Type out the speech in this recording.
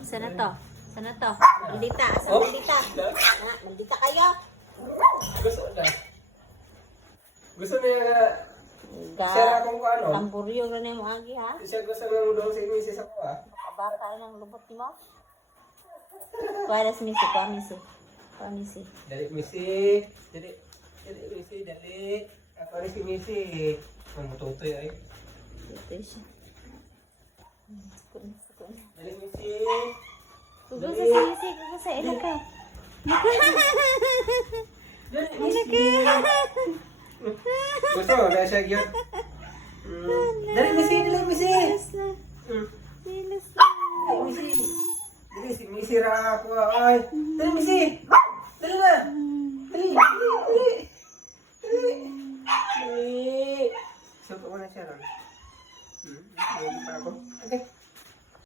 Sana to? Sana to? Maldita. Asa maldita? Ha? Maldita kayo? Gusto na. Gusto niya sira akong ano? Tamburyo na yung agi ha? Siya gusto nga mo daw sa imisis ako ah. Baka ng lubot ni mo? Kuha si Missy, kuha Missy. Kuha Missy. Dali Missy. Dali. Dali Missy, dali. Ako rin si Missy. Mamututoy ay. Ito siya. Sukun. Dali Missy. Gusto si Missy, gusto sa ila ka. Dali Missy. Gusto mo ba siya yun? Dali Missy, dali Missy. Silas Dali Missy. Dali si Missy ra ako ay. Dali Missy.